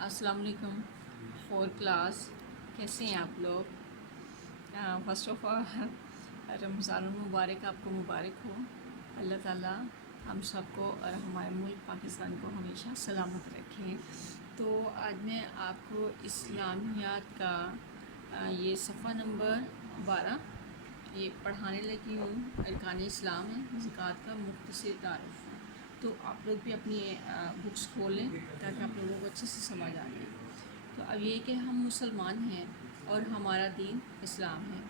السلام علیکم. Four class کیسے ہیں آپ لوگ؟ فرسٹ آف آل رمضان المبارک آپ کو مبارک ہو. اللہ تعالیٰ ہم سب کو اور ہمارے ملک پاکستان کو ہمیشہ سلامت رکھیں. تو آج میں آپ کو اسلامیات کا یہ صفحہ نمبر 12 یہ پڑھانے لگی ہوں. ارکان اسلام ہے، زکوٰۃ کا مختصر تعارف ہے. تو آپ لوگ بھی اپنی بکس کھولیں تاکہ آپ لوگوں کو اچھے سے سمجھ آ جائے. تو اب یہ کہ ہم مسلمان ہیں اور ہمارا دین اسلام ہے.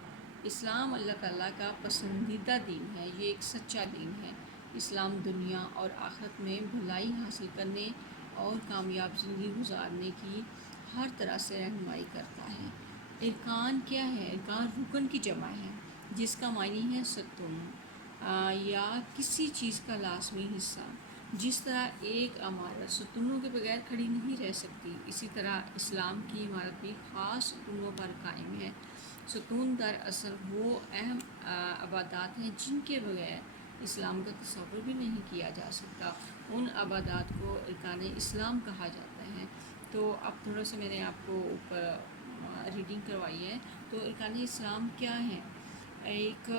اسلام اللہ تعالیٰ کا پسندیدہ دین ہے. یہ ایک سچا دین ہے. اسلام دنیا اور آخرت میں بھلائی حاصل کرنے اور کامیاب زندگی گزارنے کی ہر طرح سے رہنمائی کرتا ہے. ارکان کیا ہے؟ ارکان رکن کی جمع ہے جس کا معنی ہے ستون یا کسی چیز کا لازمی حصہ. جس طرح ایک عمارت ستونوں کے بغیر کھڑی نہیں رہ سکتی، اسی طرح اسلام کی عمارت بھی خاص ستونوں پر قائم ہے. ستون دراصل وہ اہم عبادات ہیں جن کے بغیر اسلام کا تصور بھی نہیں کیا جا سکتا. ان عبادات کو ارکان اسلام کہا جاتا ہے. تو اب تھوڑا سا میں نے آپ کو اوپر ریڈنگ کروائی ہے. تو ارکان اسلام کیا ہیں؟ ایک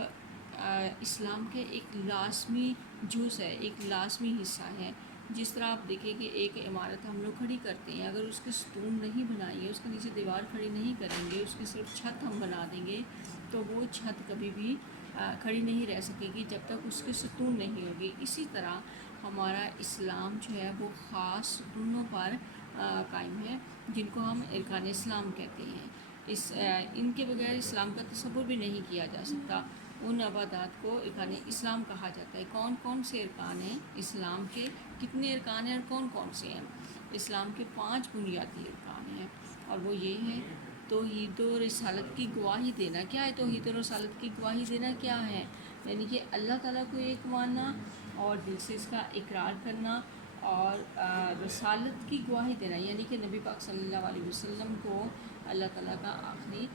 اسلام کے ایک لازمی جز ہے، ایک لازمی حصہ ہے. جس طرح آپ دیکھیں کہ ایک عمارت ہم لوگ کھڑی کرتے ہیں، اگر اس کے ستون نہیں بنائیں گے، اس کے نیچے دیوار کھڑی نہیں کریں گے، اس کی صرف چھت ہم بنا دیں گے تو وہ چھت کبھی بھی کھڑی نہیں رہ سکے گی جب تک اس کے ستون نہیں ہوگی. اسی طرح ہمارا اسلام جو ہے وہ خاص ستونوں پر قائم ہے جن کو ہم ارکان اسلام کہتے ہیں. ان کے بغیر اسلام کا تصور بھی نہیں کیا جا سکتا. ان عبادات کو ارکان اسلام کہا جاتا ہے. کون کون سے ارکان ہیں اسلام کے؟ کتنے ارکان ہیں اور کون کون سے ہیں؟ اسلام کے 5 بنیادی ارکان ہیں اور وہ یہ ہیں: توحید و رسالت کی گواہی دینا. کیا ہے توحید و رسالت کی گواہی دینا؟ کیا ہے؟ یعنی کہ اللہ تعالیٰ کو ایک ماننا اور دل سے اس کا اقرار کرنا اور رسالت کی گواہی دینا، یعنی کہ نبی پاک صلی اللہ علیہ وسلم کو اللہ تعالیٰ کا آخری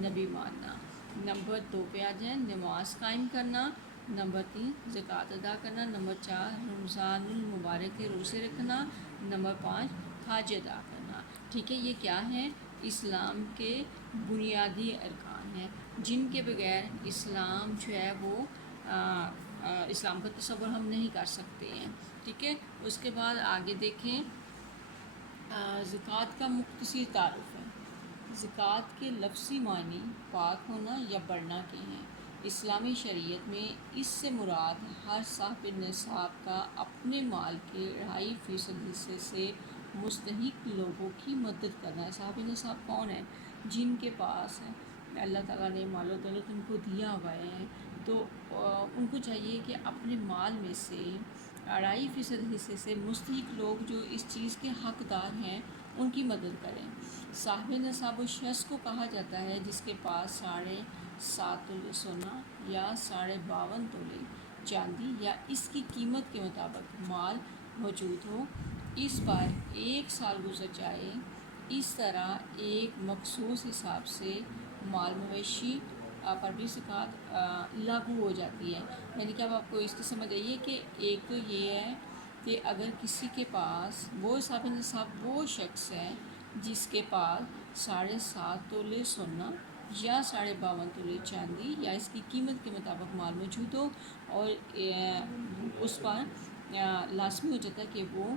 نبی ماننا. نمبر 2 پہ آ جائیں، نماز قائم کرنا. نمبر 3 زکوٰۃ ادا کرنا. نمبر 4 رمضان المبارک کے روزے رکھنا. نمبر 5 حج ادا کرنا. ٹھیک ہے، یہ کیا ہے؟ اسلام کے بنیادی ارکان ہیں جن کے بغیر اسلام جو ہے وہ اسلام کا تصور ہم نہیں کر سکتے ہیں. ٹھیک ہے، اس کے بعد آگے دیکھیں. زکوٰۃ کا مختصر تعارف ہے. زکوٰۃ کے لفظی معنی پاک ہونا یا بڑھنا کے ہیں. اسلامی شریعت میں اس سے مراد ہر صاحب نصاب کا اپنے مال کے 2.5% حصے سے مستحق لوگوں کی مدد کرنا ہے. صاحب نصاب کون ہے؟ جن کے پاس اللہ تعالیٰ نے مال و دولت ان کو دیا ہوا ہے، تو ان کو چاہیے کہ اپنے مال میں سے 2.5% حصے سے مستحق لوگ جو اس چیز کے حقدار ہیں ان کی مدد کریں. صاحب نصاب اس شخص کو کہا جاتا ہے جس کے پاس 7.5 تولے سونا یا 52.5 تولے چاندی یا اس کی قیمت کے مطابق مال موجود ہو. اس پر 1 سال گزر جائے. اس طرح ایک مخصوص حساب سے مال مویشی پر بھی زکوٰۃ لاگو ہو جاتی ہے. یعنی کہ اب آپ کو اس کی سمجھ آئیے کہ ایک تو یہ ہے کہ اگر کسی کے پاس وہ صاحب نصاب وہ شخص ہے جس کے پاس 7.5 تولے سونا یا 52.5 تولے چاندی یا اس کی قیمت کے مطابق مال موجود ہو، اور اس پر لازمی ہو جاتا ہے کہ وہ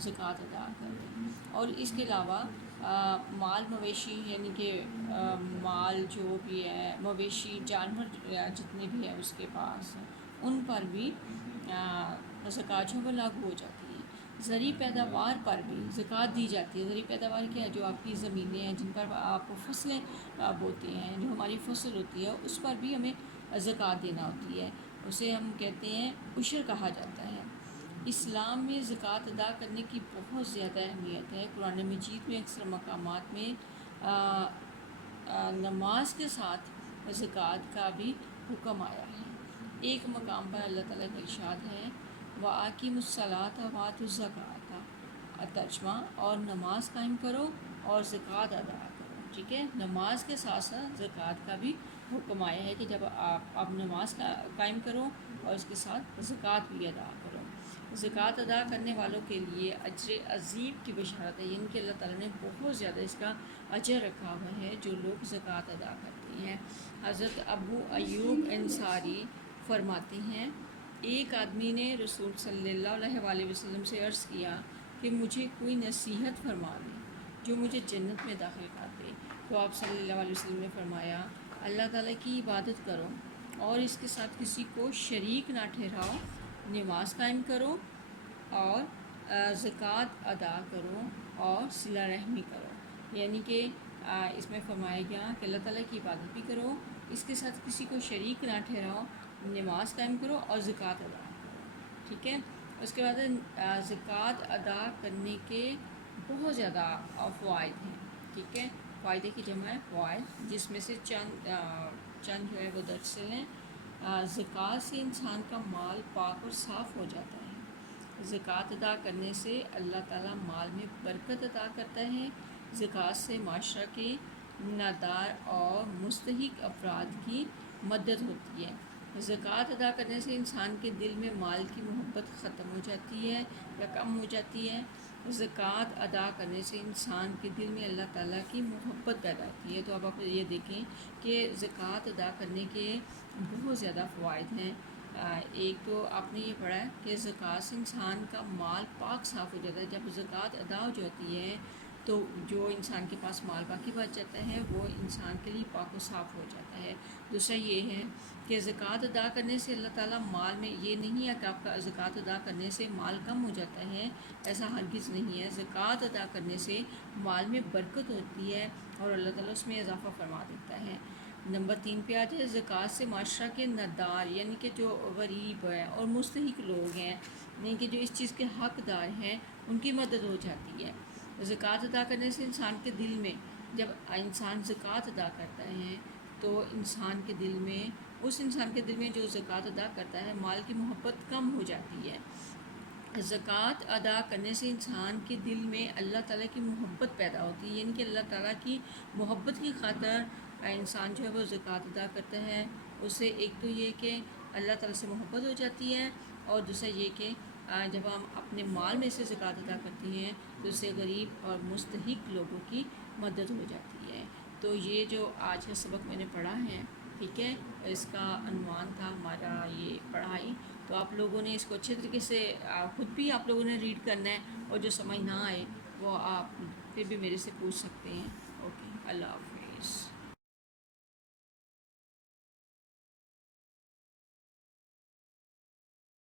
زکوٰۃ ادا کرے. اور اس کے علاوہ مال مویشی یعنی کہ مال جو بھی ہے، مویشی جانور جتنے بھی ہیں اس کے پاس، ان پر بھی زکوٰۃ جو وہ لاگو ہو جاتی ہے. زرعی پیداوار پر بھی زکوٰۃ دی جاتی ہے. زرعی پیداوار کیا ہے؟ جو آپ کی زمینیں ہیں جن پر آپ فصلیں بوتے ہیں، جو ہماری فصل ہوتی ہے اس پر بھی ہمیں زکوٰۃ دینا ہوتی ہے. اسے ہم کہتے ہیں عشر کہا جاتا ہے. اسلام میں زکوٰۃ ادا کرنے کی بہت زیادہ اہمیت ہے. قرآن مجید میں اکثر مقامات میں نماز کے ساتھ زکوٰۃ کا بھی حکم آیا ہے. ایک مقام پر اللہ تعالیٰ کا ارشاد ہے وَأَقِیمُوا الصَّلَاةَ وَآتُوا الزَّکَاةَ، ترجمہ اور نماز قائم کرو اور زکوٰۃ ادا کرو. ٹھیک ہے، نماز کے ساتھ ساتھ زکوٰۃ کا بھی حکم آیا ہے کہ جب آپ نماز قائم کرو اور اس کے ساتھ زکوٰۃ بھی ادا کرو. زکوٰۃ ادا کرنے والوں کے لیے اجر عظیم کی بشارت ہے، یعنی کہ اللہ تعالیٰ نے بہت زیادہ اس کا اجر رکھا ہوا ہے جو لوگ زکوٰۃ ادا کرتے ہیں۔ حضرت ابو ایوب انصاری فرماتے ہیں، ایک آدمی نے رسول صلی اللہ علیہ وسلم سے عرض کیا کہ مجھے کوئی نصیحت فرما دے جو مجھے جنت میں داخل کر دے۔ تو آپ صلی اللہ علیہ وسلم نے فرمایا، اللہ تعالیٰ کی عبادت کرو اور اس کے ساتھ کسی کو شریک نہ ٹھہراؤ، نماز قائم کرو اور زکوٰۃ ادا کرو اور صلہ رحمی کرو۔ یعنی کہ اس میں فرمایا گیا کہ اللہ تعالیٰ کی عبادت بھی کرو، اس کے ساتھ کسی کو شریک نہ ٹھہراؤ، نماز قائم کرو اور زکوٰۃ ادا کرو، ٹھیک ہے۔ اس کے بعد زکوٰۃ ادا کرنے کے بہت زیادہ فوائد ہیں، ٹھیک ہے۔ فائدے کی جمع ہے فوائد، جس میں سے چند جو ہے وہ درج سے لیں۔ زکوٰۃ سے انسان کا مال پاک اور صاف ہو جاتا ہے۔ زکوٰۃ ادا کرنے سے اللہ تعالیٰ مال میں برکت عطا کرتا ہے۔ زکوٰۃ سے معاشرہ کے نادار اور مستحق افراد کی مدد ہوتی ہے۔ زکوٰۃ ادا کرنے سے انسان کے دل میں مال کی محبت ختم ہو جاتی ہے یا کم ہو جاتی ہے۔ زکوٰۃ ادا کرنے سے انسان کے دل میں اللہ تعالیٰ کی محبت پیدا ہوتی ہے۔ تو اب آپ یہ دیکھیں کہ زکوٰۃ ادا کرنے کے بہت زیادہ فوائد ہیں۔ ایک تو آپ نے یہ پڑھا ہے کہ زکوٰۃ سے انسان کا مال پاک صاف ہو جاتا ہے۔ جب زکوٰۃ ادا ہو جاتی ہے تو جو انسان کے پاس مال باقی بچ جاتا ہے وہ انسان کے لیے پاک و صاف ہو جاتا ہے۔ دوسرا یہ ہے کہ زکوٰۃ ادا کرنے سے اللہ تعالیٰ مال میں، یہ نہیں ہے کہ آپ کا زکوٰۃ ادا کرنے سے مال کم ہو جاتا ہے، ایسا ہرگز نہیں ہے۔ زکوٰۃ ادا کرنے سے مال میں برکت ہوتی ہے اور اللہ تعالیٰ اس میں اضافہ فرما دیتا ہے۔ نمبر 3 پہ آ جائے، زکوٰۃ سے معاشرہ کے ندار یعنی کہ جو غریب ہیں اور مستحق لوگ ہیں، یعنی کہ جو اس چیز کے حقدار ہیں، ان کی مدد ہو جاتی ہے۔ زکوٰۃ ادا کرنے سے انسان کے دل میں، جب انسان زکوٰۃ ادا کرتا ہے تو انسان کے دل میں، اس انسان کے دل میں جو زکوٰۃ ادا کرتا ہے، مال کی محبت کم ہو جاتی ہے۔ زکوٰۃ ادا کرنے سے انسان کے دل میں اللہ تعالیٰ کی محبت پیدا ہوتی ہے، یعنی کہ اللہ تعالیٰ کی محبت کی خاطر انسان جو ہے وہ زکوٰۃ ادا کرتا ہے۔ اسے ایک تو یہ کہ اللہ تعالیٰ سے محبت ہو جاتی ہے، اور دوسرا یہ کہ جب ہم اپنے مال میں سے زکوٰۃ ادا کرتے ہیں تو اس سے غریب اور مستحق لوگوں کی مدد ہو جاتی ہے۔ تو یہ جو آج کا سبق میں نے پڑھا ہے، ٹھیک ہے، اس کا عنوان تھا ہمارا یہ پڑھائی۔ تو آپ لوگوں نے اس کو اچھے طریقے سے خود بھی آپ لوگوں نے ریڈ کرنا ہے، اور جو سمجھ نہ آئے وہ آپ پھر بھی میرے سے پوچھ سکتے ہیں۔ اوکے، اللہ حافظ۔